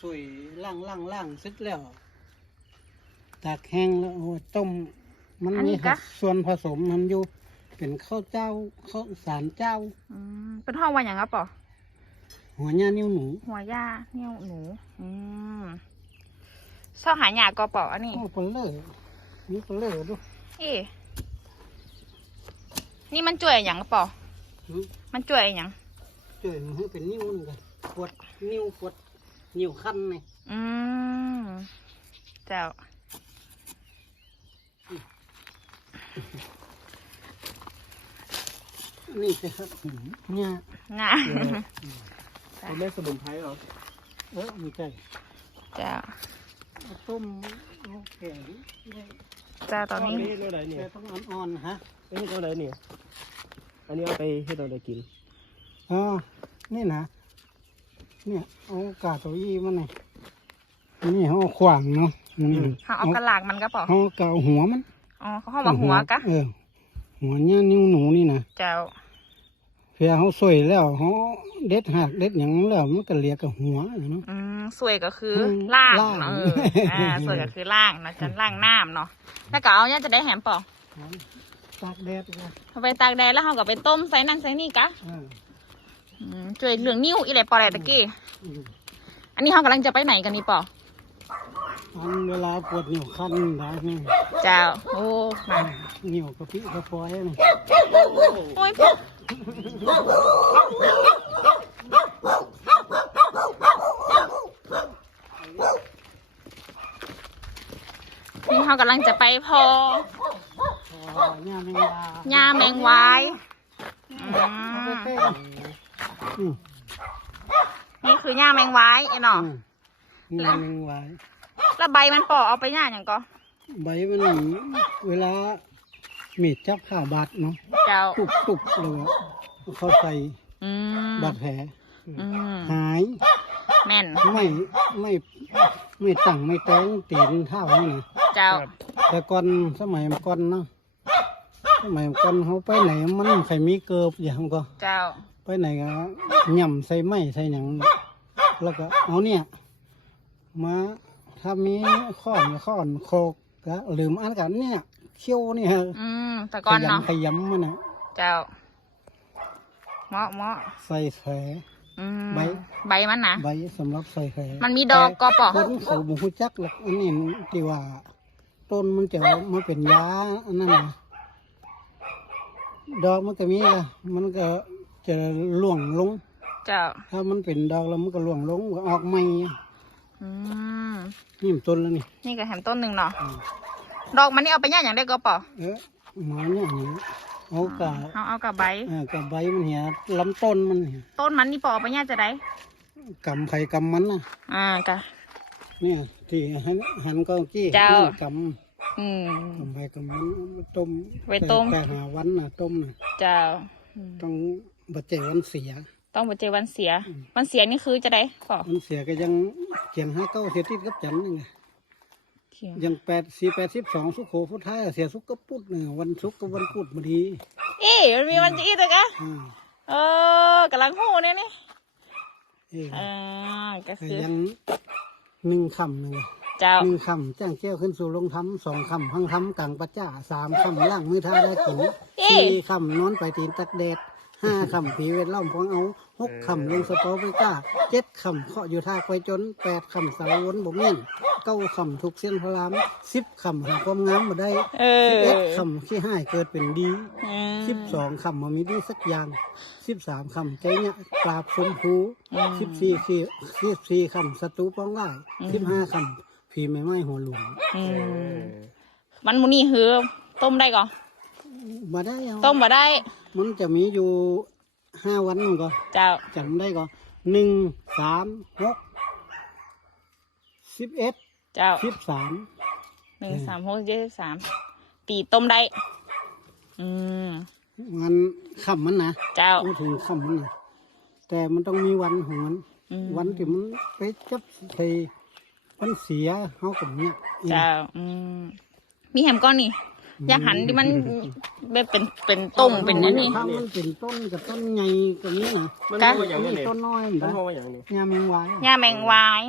สวยล่างล่างล่างเสร็จแล้วตากแห้งแล้วเอาต้ม มันอันนี้มีกะ ส่วนผสมมันอยู่ เป็นข้าวเจ้าข้าวสารเจ้า อืมเป็นห้องว่าอย่างครับปอหัวหญ้านิ้วหนูหัวย่าเนี่ยหนู อืมชอบหาหยาก็ปออันนี้ โอ้ปลาเล่นี่ปลาเล่ดู เอ๊ะนี่มันจ่วยอย่างก็ปอหืมมันจ่วยอย่างช่วยมันให้เป็นนิ้วนึงกันปวดนิ้วปวด นิ้วคันไงอืมเจ้า นี่สิครับหืมเนี่ยงาเป็นแม่สมุนไพรเหรอ เออมีใจเจ้าเอาต้มเอาแข็งเจ้าตอนนี้เฮ็ดอะไรเนี่ยแต่ต้องอ่อนๆฮะเฮ็ดอะไรเนี่ยอันนี้เอาไปเฮ็ดอะไรกิน อ๋อ นี่นะ เนี่ยเอากาดตัวยี่มันไงนี่เขาเอาขวางเนาะอืมเขาเอากระหลากมันก็ปอเขาเอากาหัวมันอ๋อเขาเข้ามาหัวกะเออหัวเนี่ยนิ้วหนูนี่นะเจ้าเพียเขาสวยแล้วเขาเด็ดหักเด็ดหยังแล้วมันก็เหลียกับหัวเนาะอืมสวยก็คืออมล่างล่างเนาะเอออ่าสวยก็คือล่างนะจะล่างน้ำเนาะแล้วก็เอาเนี่ยจะได้แหมปอตากแดดเลยเอาไปตากแดดแล้วเขาก็ไปต้มใส่นั่นใส่นี่กะอ่าอืม ช่วยเหลืองนิ้วอีแหละปอแหละตะกี้อืมอันนี้เขากำลังจะไปไหนกันนี่ปออันเวลาปวดนิ้วคันได้นี่เจ้า โอ้มานิ้วกระปิกระปอยนี่โอ้ยพ่อนี่เขากำลังจะไปพอพอหญ้าแมงดาหญ้าแมงวาย อืเอาไปมเต้นอืมนี่คือหญ้าแมงวายไอ้หนออืมหญ้าแมงวายแล้วใบมันปอกเอาไปหญ้าอย่างก็ใบมันนี่เวลามีดจับข่าวบาดเนาะเจ้าตุบตุบเลยอะเขาใส่อืมบาดแผลอืมหาย แม่น ไม่ไม่ไม่ตั้งไม่แตงตีนเท่านี่นะเจ้า แต่ก่อนสมัยก่อนเนาะสมัยก่อนเขาไปไหนมันใครมีเกิบอย่างก็ เจ้า ไปไหนก็ย่ำใส่ไม้ใส่หยังแล้วก็เอาเนี่ย มาถ้ามีข้อนข้อนโคกก็ลืมอันกันเนี่ยเขี้ยวเนี่ยอืมแต่ขก่อนเนาะยำขยำมันนะเจ้าเหมาะเหมาะใส่แผลอืมใบใบมันนะใบสำหรับใส่แผลมันมีดอกก็ปอกคนเขาบุหุจักหรอกอันนี้ที่ว่า ต้นมันจะมาเป็นยาอันนั้นนะดอกมันก็มีอะมันก็ จะล่วงลง เจ้า ถ้ามันเป็นดอกแล้วมันก็ล่วงลงก็ออกใหม่อืมนี่มันต้นแล้วนี่ นี่ก็แถมต้นหนึ่งเนาะ อืม ดอกมันนี่เอาไปย่างอย่างได้ก็ปอเออหมาเนี่ยนี่เอากะเอาเอากับใบ เออกับใบมันเหี่ยลำต้นมันเหี่ยต้นมันนี่ปอเอาไปย่างจะได้ กำไผ่กำมันนะอ่ากะ เนี่ยที่หันหันก็กี้เจ้า นั่นกอืมำกำไผ่กำมันเอามาต้มไว้ต้ม แต่หาวันน่ะต้มน่ะเจ้าอืมต้อง บัดเจวันเสีย ต้องไปเจอวันเสีย วันเสียนี่คือจะได้ปอวันเสียก็ยังเขียนห้าเก้าเสียติดกับจันนี่ไงเขียวยังแปดสี่แปดสิบสองสุโขพุทธายเสียสุกก็พุธเนี่ยวันศุกร์กับวันพุธมาดีเอ๊ะมันมีวันจีอีกกะอ่าเออกำลังหูเนี่ยนี่เอ้ยอ่าก็ก็คือยังหนึ่งคำหนึ่งเจ้าหนึ่งคำจ้างแก้วขึ้นสู่ลงทำสองคำพังทำกลางประจ้าสามคำล่างมือท่าได้กินสี่คำนอนไปตีนตักแดด ห้าคำผีเวทล่อมพวงเอาหกคำลงสตอไปก้าเจ็ดคำเคาะอยู่ท่าไฟจนแปดคำสารวนบ่เมี่ยนเก้าคำถูกเส้นพระรามสิบคำหาความงามมาได้เอสิบอเอ็ดคำขี้ให้เกิดเป็นดีอืม สิบสองคำมามีดีสักอย่างสิบสามคำใจเนี่ยปราบสมภูอืม สิบสี่คือสิบสี่คำศัตรูป้องไล่อืมสิบห้าคำผีไม่ไหม้หัวหลุมอืมมันมูนี่คือต้มได้ก่อนมาได้ยังต้มมาได้ มันจะมีอยู่ห้าวันมันก็เจ้าจำได้ก็หนึ่งสามหกสิบเอ็ดเจ้าสิบสามหนึ่งสามหกเจ็ดสามตีต้มได้ อืมมันคำมันนะเจ้าพูดถึงคำมันนะแต่มันต้องมีวันของมันอืมวันที่มันไปจับใส่มันเสียเขากับเนี่ยอีกเจ้า อืมมีแฮมก้อนนี่ อยากหันที่มันแบบเป็นเป็นต้มเป็นอันนี้ถ้ามันเป็นต้นกับต้นใหญ่กับนี้นะมันกะห้องว่าอย่างมีนี้ต้นน้อยมันนะห้องว่าอย่างนี้ยาแมงวายหญ้าแมงวาย